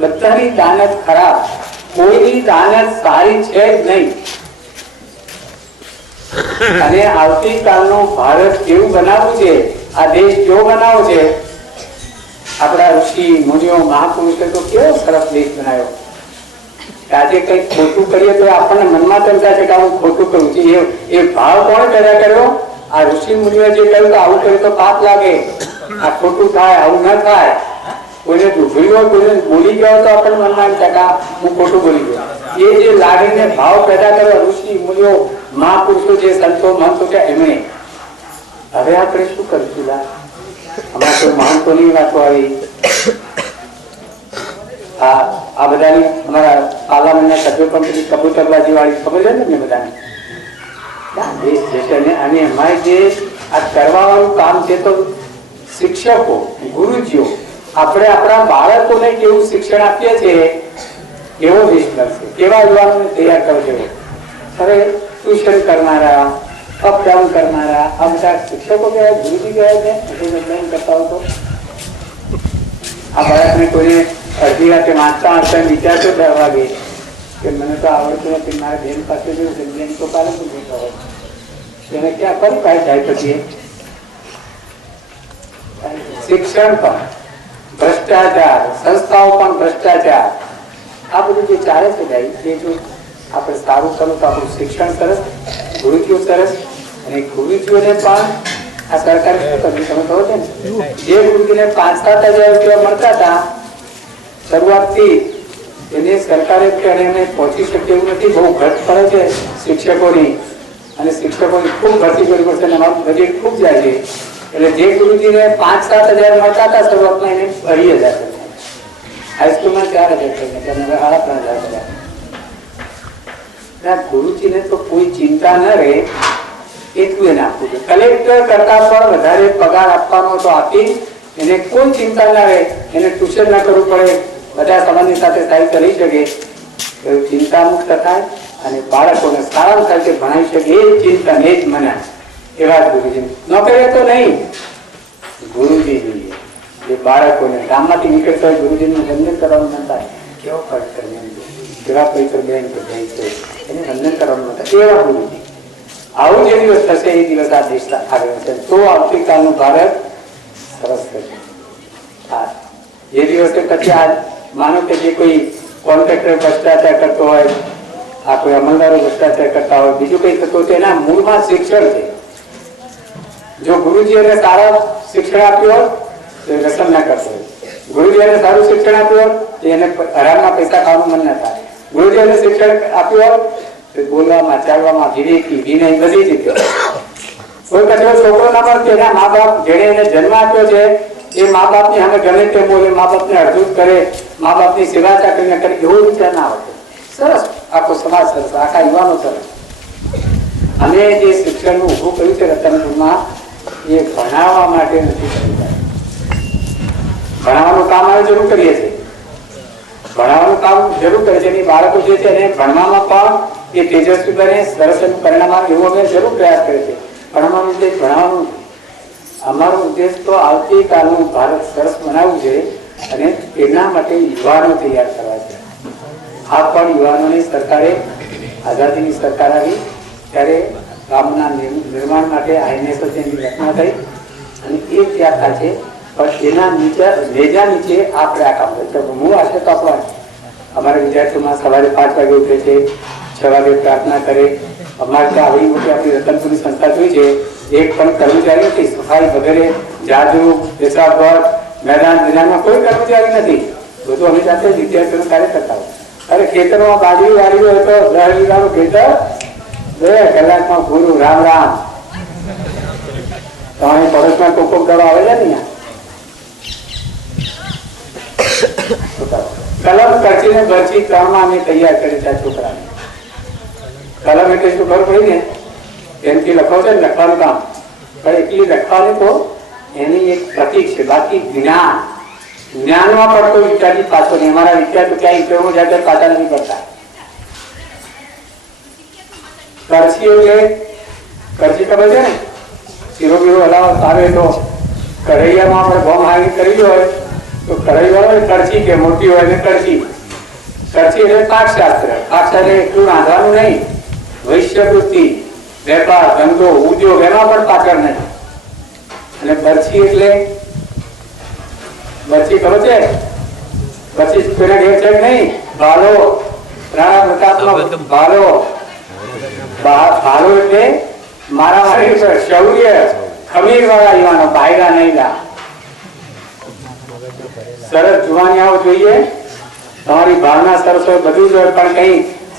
બધાની દાનત ખરાબ, કોઈની દાનત સારી છે જ નહીં. અને આવતીકાલનું ભારત કેવું બનાવવું છે, આ દેશ કેવો બનાવવો છે, આપણા ઋષિ મુનિઓ મહાપુરુષો તો કેવો સરસ દેશ બનાવ્યો. આજે કઈક ખોટું કરીએ તો આપણને મનમાં તેમ થાય છે કે આવું ખોટું કરવું છે. એ ભાવ કોણ પેદા કર્યો? આ ઋષિ મુનિઓ જે કહ્યું કે આવું કર્યું તો પાપ લાગે, આ ખોટું થાય, આવું ન થાય. કોઈને દુભરી હોય, કોઈને બોલી ગયો તો આપણને મનમાં એમ થાય કે હું ખોટું બોલી ગયો. એ જે લાગણીને ભાવ પેદા કર્યો ઋષિ મુનિઓ મહાપુરુષો જે સંતો મહંતો છે એમણે. હવે આપણે શું કરીશું? અમારા કોઈ મહંતોની વાતો આવી, આ બધાની અમારા પાર્લામેન્ટના સભ્યો પણ બધી કબૂતરબાજી વાળી ખબર છે ને બધાને દેશ જશે. અને અમારે જે આ કરવાનું કામ છે તો શિક્ષકો, ગુરુજીઓ, આપણે આપણા બાળકોને કેવું શિક્ષણ આપીએ છીએ એવો દેશ બનશે. કેવા યુવાનોને તૈયાર કરજો. હવે ટ્યુશન કરનારા, અપડાઉન કરનારા આ બધા શિક્ષકો કહેવાય, ગુરુજી કહેવાય છે. કરતા હોય તો આ બાળકને કોઈને અડધી રાતે વાંચતા વાંચતા વિચારતો 10 વાગે કે મને તો આવડતું નથી, મારા બેન પાસે જેવું છે, બેન તો પાલનપુર બેઠા હોય, એને ક્યાં ફરી કાંઈ જાય પછી. શિક્ષણ પણ ભ્રષ્ટાચાર, સંસ્થાઓ પણ ભ્રષ્ટાચાર, આ બધું જે ચાલે છે ભાઈ, એ જો આપણે સારું કરું તો આપણું શિક્ષણ સરસ, ગુરુજીઓ સરસ. અને ગુરુજીઓને પણ આ સરકારે શું કર્યું તમે કહો છો ને, જે ગુરુજીને 5-7 હજાર રૂપિયા મળતા હતા શરૂઆતથી, એને સરકારે એને પહોંચી શકે એવું નથી. બહુ ઘટ પડે છે શિક્ષકોની, અને શિક્ષકોની ખૂબ ભરતી કરવી પડશે અને અમારું બજેટ ખૂબ જાય છે. એટલે જે ગુરુજીને 5-7 હજાર મળતા હતા શરૂઆતમાં, એને 2,000 હાઈસ્કૂલમાં 4,000 ગુરુજીને તો કોઈ ચિંતા ન રહે એટલું એને આપવું છે. કલેક્ટર કરતા પણ વધારે પગાર આપવાનો તો આપી, એને કોઈ ચિંતા ના રહે, એને ટ્યુશન ના કરવું પડે, બધા સમાજની સાથે સાહિત્ય રહી શકે, એવું ચિંતા મુક્ત થાય અને બાળકોને સારામાં સારી ભણાવી શકે. એ ચિંતન, એ જ મના, એવા જ ગુરુજી. નોકરી તો નહીં, ગુરુજી જોઈએ. જે બાળકોને ગામમાંથી નીકળતા હોય ગુરુજીનું વંદન કરવાનું મન થાય, કેવો પવિત્ર બેન છે, કેવા પવિત્ર બેન કે ભાઈ છે, એને વંદન કરવાનું મન થાય, એવા ગુરુજી. આવું જે દિવસ થશે એ દિવસ આ દેશ આગળ છે, તો આવતીકાલનું ભારત સરસ થશે. હા, એ દિવસે પછી આ માનો કે જે કોઈ કોન્ટ્રાક્ટર ભ્રષ્ટાચાર કરતો હોય, આ કોઈ અમલદારો ભ્રષ્ટાચાર કરતા હોય, બીજું કઈ થતું હોય, તેના મૂળમાં શિક્ષણ છે. જો ગુરુજી એને સારા શિક્ષણ આપ્યું હોત તો એ રસમ ના કરતો હોય. ગુરુજી એને સારું શિક્ષણ આપ્યું હોત તો એને હરામના પૈસા ખાવાનું મન ના થાય. ગુરુજી એને શિક્ષણ આપ્યું હોત તો બોલવામાં, ચાલવામાં, વિવેકી, વિનય બધી રીતે. કોઈ કચરો છોકરો ના પણ તેના મા બાપ જેને એને જન્મ આપ્યો છે એ મા બાપની સામે ગમે તે બોલે, મા બાપને અડધૂત કરે, મા બાપની સેવા ચાકરી કરે, એવો વિચાર ના આવતો. સરસ, આખો સમાજ સરસ, આખા યુવાનો સરસ. અમે જે શિક્ષણનું ઊભું કર્યું છે રતનપુરમાં, એ ભણાવવા માટે નથી કર્યું. ભણાવવાનું કામ અમે જરૂર કરીએ છીએ, ભણાવવાનું કામ જરૂર કરે છે. એની બાળકો જે છે એને ભણવામાં પણ એ તેજસ્વી બને, સરસ એનું પરિણામ આવે એવો અમે જરૂર પ્રયાસ કરીએ છીએ. પણ અમારો ઉદ્દેશ ભણાવવાનું, અમારો ઉદ્દેશ તો આવતીકાલનું ભારત સરસ બનાવવું છે અને એના માટે યુવાનો તૈયાર કરવા છે. આ પણ યુવાનોની સરકારે, આઝાદીની સરકાર આવી ત્યારે ગામના નિર્માણ માટે INSOની રચના થઈ અને એ ત્યાં થાય છે. પણ એના નેજા નીચે આપણે આ કામ કરીએ. હું આશરે તો આપણો અમારા વિદ્યાર્થીઓમાં સવારે 5 વાગે ઉઠે છે, 6 વાગે પ્રાર્થના કરે. અમારે ત્યાં આવી મોટી આપણી રતનપુરની સંસ્થા જોઈ છે, એક પણ કર્મચારી નથી. સફાઈ વગેરે, જાદુ, પેશાબ ઘર, મેદાન વિધાનમાં કોઈ કર્મચારી નથી. બધું અમે જાતે વિદ્યાર્થીઓનું કાર્ય કરતા હોય. અરે ખેતરમાં બાજરી વાળી હોય તો 10 વીઘાનું ખેતર 2 કલાકમાં પૂરું. રામ રામ. તમારી પડોશમાં કોક દવા આવે છે ને, કલમ કરચીને ભરચી 3 અમે તૈયાર કરી છે છોકરાને. કલમ એટલે શું ખબર પડી ને, એમથી લખો છે ને લખવાનું કામ, પણ એટલી લખવાનું તો એની એક પ્રતિક છે. બાકી જ્ઞાનમાં પડતો વિદ્યાર્થી પાછો નહીં. અમારા વિદ્યાર્થીઓ ક્યાંય ઉપયોગમાં જાય તો પાછા નથી પડતા. કરચી એટલે કરચી ખબર છે ને, શીરો બીરો હલાવ આવે તો કઢૈયામાં આપણે ગોમ હારી કરી હોય તો કઢાઈ વાળો કડછી કે મોટી હોય ને કડછી. કડછી એટલે પાકશાસ્ત્ર. પાકશાસ્ત્ર એટલું રાંધવાનું નહીં, વૈશ્ય વૃત્તિ, વેપાર, ધંધો, ઉદ્યોગ એમાં પણ પાકડ નહીં. અને બરછી એટલે બરછી ખબર છે? બરછી કોઈના ઘેર છે નહીં? ભાલો, રાણા પ્રતાપનો ભાલો. ભાલો એટલે મારામારી શૌર્ય, ખમીર વાળા યુવાનો, બાયરા નહીં લા. સરસ જુવાનિયાઓ જોઈએ, તમારી ભાવના સરસ હોય, બધું જ હોય, પણ કઈ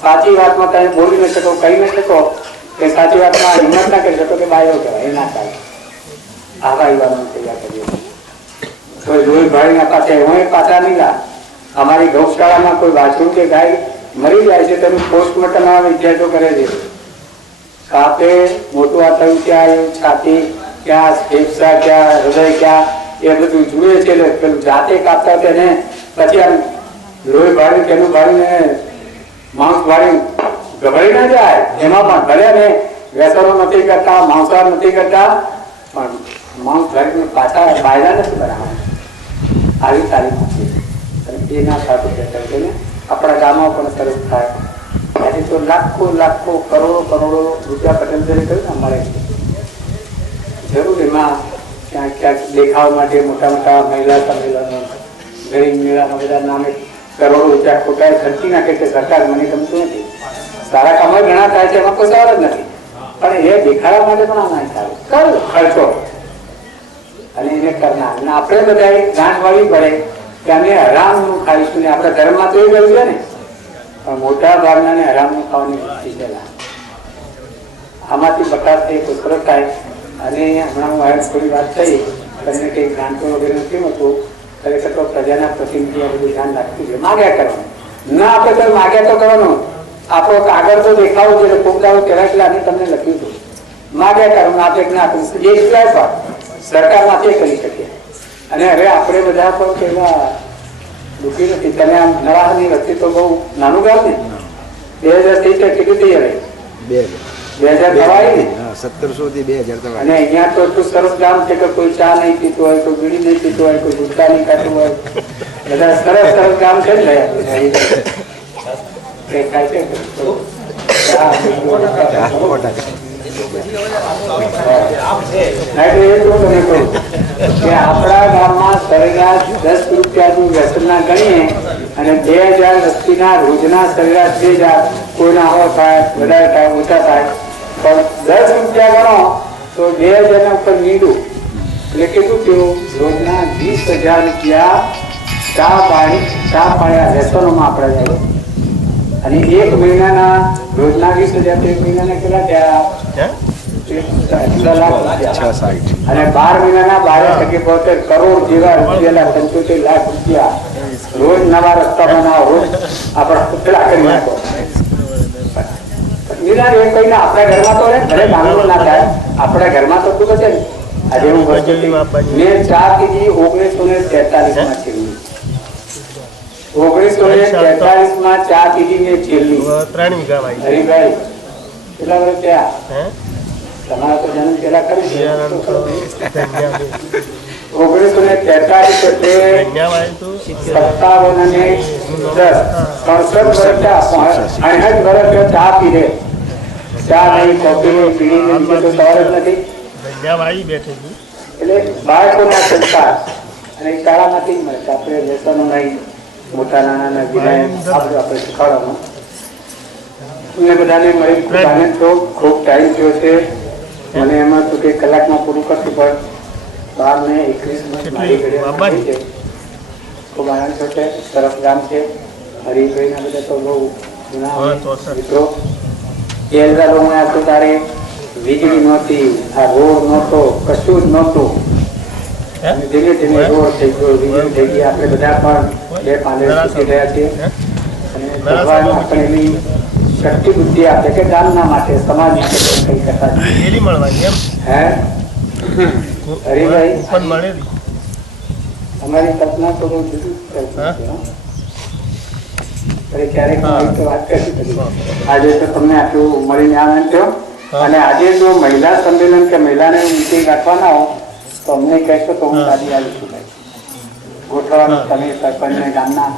સાચી વાતમાં તમે બોલી ન શકો, કહી ન શકો, કે સાચી વાતમાં હિંમત ના કરી શકો કે બાયો કહેવાય, એ ના ચાલે. આવા યુવાનો તૈયાર કરીએ. કોઈ લોહી ભાડીના પાસે હું પાછા નહીં લા. અમારી ગૌશાળામાં કોઈ વાછરું કે ગાય મરી જાય છે, તેનું પોસ્ટમોર્ટમ વિદ્યાર્થીઓ કરે છે. કાપે, મોટું આ થયું ક્યાં, છાતી ક્યાં, ફેફસા ક્યાં, હૃદય ક્યાં, એ બધું જુએ છે. પેલું જાતે કાપતા તેને પછી આમ લોહી ભાડ્યું, તેનું ભાડીને માંસ ભાડી ગભરાઈ ના જાય. એમાં પણ ભલે અમે વ્યસનો નથી કરતા, માંસાહાર નથી કરતા, પણ માંસ ભાડીને પાછા ફાયદા નથી બનાવવા. આવી તારીખ એ ના સારું કહેતા છે ને. આપણા ગામમાં પણ સરસ થાય. આજે તો લાખો લાખો કરોડો કરોડો રૂપિયા પટેલ કહ્યું ને મળે છે. જરૂર એમાં ક્યાંક ક્યાંક દેખાવ માટે મોટા મોટા મહિલા સંમેલનો, ગરીબ મેળામાં બધા નામે કરોડો રૂપિયા ખોટા ખર્ચી નાખે છે સરકાર. મને ગમતું નથી. સારા કામો ઘણા થાય છે, એમાં કોઈ સવાલ જ નથી, પણ એ દેખાડા માટે પણ ના થાય. કરો ખર્ચો અને એને કરનાર. અને આપણે બધા ગાંઠ વાળી પડે કે અમે હરામનું ખાઈશું ને. આપણા ધર્મમાં તો એ ગયું છે ને, પણ મોટા ભાગના ને હરામનું ખાવાની વૃત્તિ છે. આમાંથી બકાસ થઈ કુસરત થાય. અને હમણાં થોડી વાત થઈ, તમને કંઈ ગ્રાન્ટો વગેરે નથી હોતું, ખરેખર તો પ્રજાના પ્રતિનિધિ આ બધું ધ્યાન રાખવું છે. માગ્યા કરવાનું ના, આપણે તો માગ્યા તો કરવાનું. આપણો કાગળ તો દેખાવો છે, પોતાનો કેરેક્ટર આને તમને લખ્યું હતું, માગ્યા કરવાનું. આપણે ના આપીશું, એ સિવાય સરકારમાંથી કરી શકીએ. અને હવે આપણે બધા પણ કેવા દુઃખી નથી. તમે આમ નવાહાની વસ્તી તો બહુ નાનું ગામ ને, 2000 થઈ છે કેટલું થઈ હવે? 2000 થવાય ને, 1700 થી 2000. અને અહીંયા તો એટલું સરસ ગામ છે કે કોઈ ચા નહીં પીતું હોય, કોઈ બીડી નહીં પીતું હોય, કોઈ ગુટકા નહીં ખાતું હોય. બધા સરસ સરસ ગામ છે ને. આપણા ગામમાં સરેરાશ 10 રૂપિયા વ્યસન ના ગણીએ અને 2000 વસ્તીના રોજના સરેરાશ 2000, કોઈના આવો થાય, વધારે થાય, ઓછા થાય, પણ 10 રૂપિયા ગણો તો 2000 ના ઉપર નીડું એટલે કેટલું થયું? રોજના 20,000 રૂપિયા ચા પાણી વ્યસનોમાં આપણે જાય. અને એક મહિનાના રોજના 20,000 એક મહિનાના કેટલા થયા? 6,60,000. અને 12 મહિનાના 12,72 કરોડ જેવા રૂપિયા, 75 લાખ રૂપિયા રોજ નવા રસ્તા બનાવો, રોજ આપણે પેલા કરી નાખો. આપણા ઘરમાં તો ભલે ગામડું ના થાય, આપણા ઘરમાં તો શું છે. આજે હું મેં ચા પીધી 1943 માં છેલ્લી. 1943 માં ચા પીધી મેં છેલ્લી. હરિભાઈ કેટલા વર્ષ થયા? તમારા તો જન્મ પેલા કરી 1943 એટલે 57 અને 10 63 વર્ષ ચા પીધે. ચા નહીં, કોફી નહીં, પીણી નહીં, તો સવાર જ નથી. એટલે બાળકોના સંસ્કાર અને શાળામાંથી જ મળે. આપણે લેસનો નહીં, મોટા નાના આપણે શીખવાડવાનું. તમને બધાને મળી બધાને તો ખૂબ ટાઈમ થયો છે. મને એમાં તો કંઈક કલાકમાં પૂરું કરશું, પણ 12 ને 21 મારી ઘડી છે. ખૂબ આનંદ થયો છે. સરસ ગામ છે. હરિભાઈના બધા તો બહુ જૂના મિત્રો. તારે વીજળી નહોતી, આ રોડ નહોતો, કશું જ નહોતું. ધીમે ધીમે રોડ થઈ ગયો, વીજળી થઈ ગઈ. આપણે બધા પણ 2 પાંદડે શીખી રહ્યા છીએ. અને ભગવાન આપણે એની શક્તિ બુદ્ધિ આપે કે ગામના માટે, સમાજ માટે કઈ કરતા. હે હરિભાઈ, અમારી કલ્પના તો બહુ જુદું ક્યારેક વાત કરી. આજે તો તમને આટલું મળીને આનંદ થયો. અને આજે જો મહિલા સંમેલન કે મહિલાને મીટિંગ રાખવાના હો તો અમને કહેશો તો હું દાદી આવીશું. ગોઠવા કરવાનું તમે સરપંચને ગામના